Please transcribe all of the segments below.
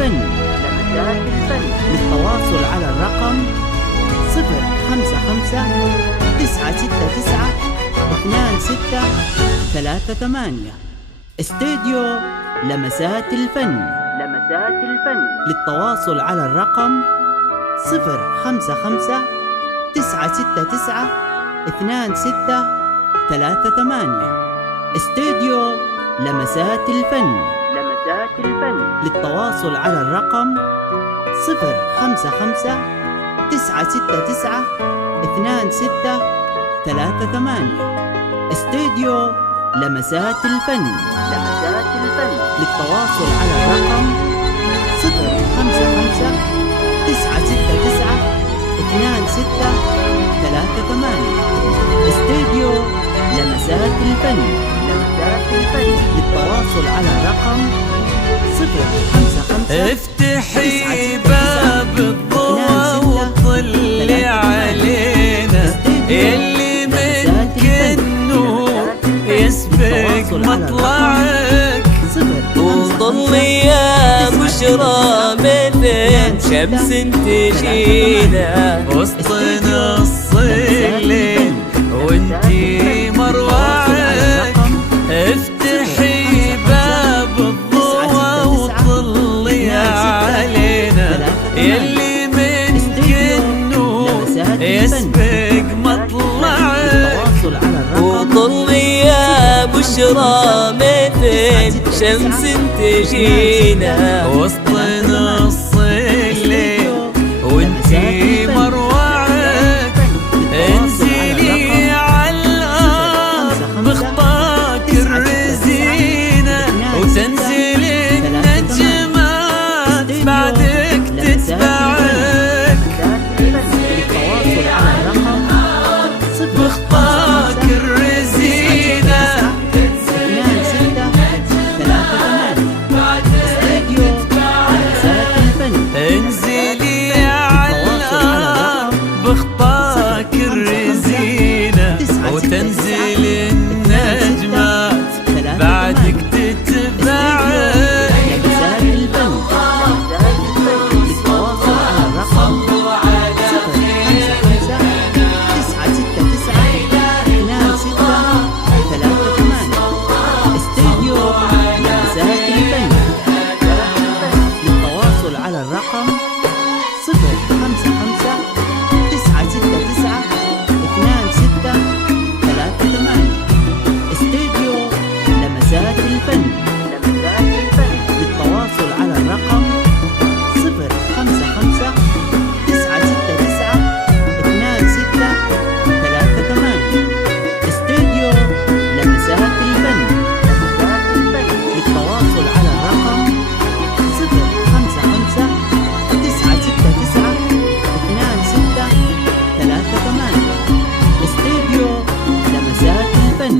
الفن. للتواصل على الرقم 055-969-2638. استوديو لمسات الفن. للتواصل على الرقم 055-969-2638. استوديو لمسات الفن. للتواصل على الرقم 055-969-2638. استوديو لمسات الفن. للتواصل على الرقم 055-969-2638. استوديو لمسات الفن. للتواصل على الرقم 055. افتحي باب الضوء وطلي علينا، يلي منك النور يسبق مطلعك، وطلي يا بشرى مثل شمس تجينا وسط نص الليل وانتي مروعك. افتحي باب الضوء وطلي علينا، يلي منك النور يسبق مطلعك، وطلي يا بشرى مثل شمس تجينا وسط نص الليل وانتي مروعك. انزلي عالارض بخطاك الرزينة وتنزل النجمات بعدك تتبعك، بخطاك الرزينة انزلي عالارض بخطاك الرزينة وتنزل النجمات بعدك تتبعك. للتواصل على الرقم 055-969-2638. استوديو لمسات الفن. للتواصل على الرقم 055-969-2638. استوديو لمسات الفن. للتواصل على الرقم 055-969-2638. استوديو لمسات الفن.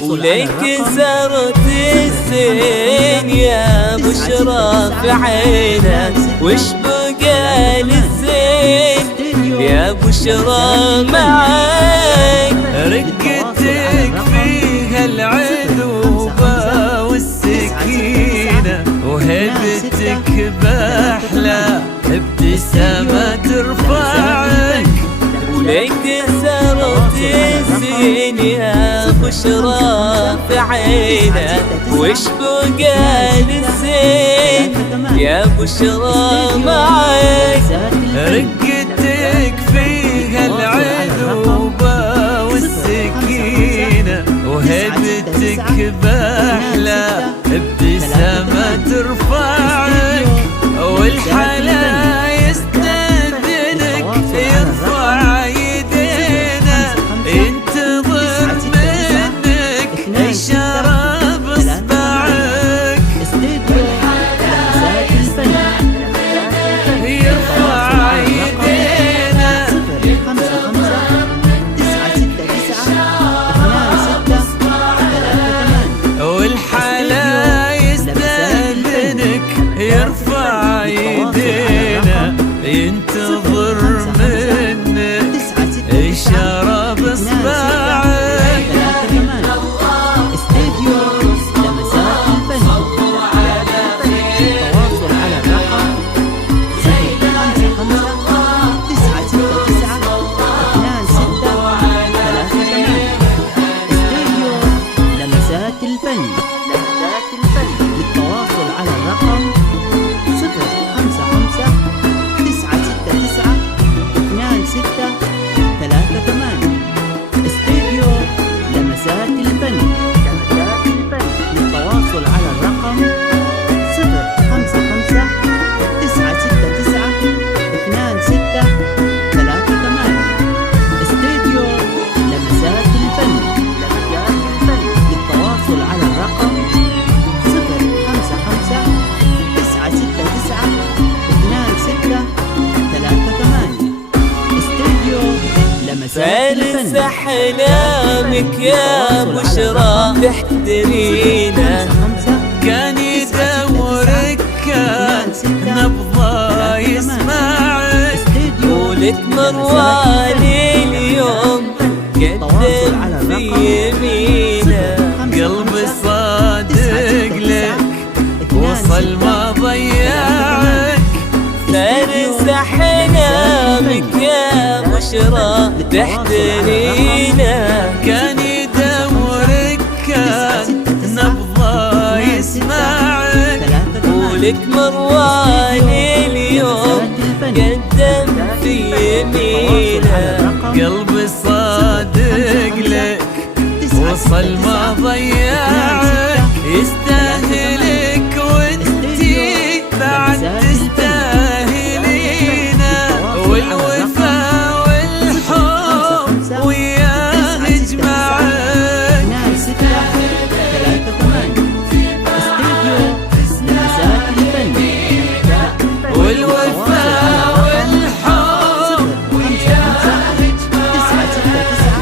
وليك زرت الزين يا بشرى في عينك، وش بقى للزين يا بشرى معاك. رقتك فيها العذوبة والسكينة، وهبتك بأحلى ابتسامة ترفعك. وليك زرت الزين يا بشرى في عينك، وش بقى للزين يا بشرى معاك. رقتك فيها العذوبة والسكينة، وهبتك بأحلى ابتسامة ترفعك. والحلا يستأذنك يرفع يدينا، ينتظر منك إشارة بإصبعك، يرفع يدينا. والحلا يستأذنك يرفع يدينا، الفن. أحلامك يا بشرى تحترينا، كان يدورك كان نبضة يسمعك، ولك مروالي اليوم قدم في يمينه، قلبي صادق لك وصل ما ضيعك، فارس أحلامك يا بشرى تحترينا، كان يدورك كان نبضة يسمعك، ولك مروالي اليوم قدم في يمينه، قلبي صادق لك وصل ما ضيعك، يستاهلك وانتي بعد تستاهلينا، والوفا والحب وياه يجمعك. والوفا والحب وياه يجمعك،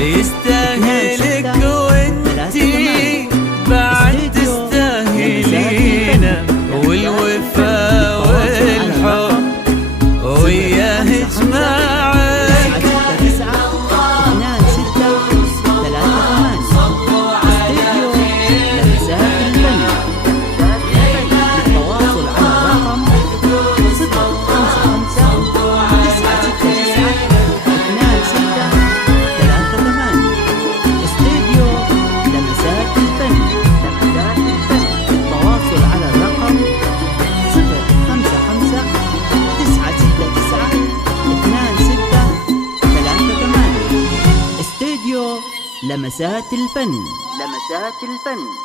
يستاهلك وانتي بعد تستاهلينا، والوفا والحب وياه يجمعك. لمسات الفن.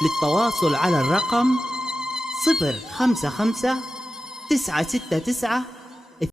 للتواصل على الرقم 055 969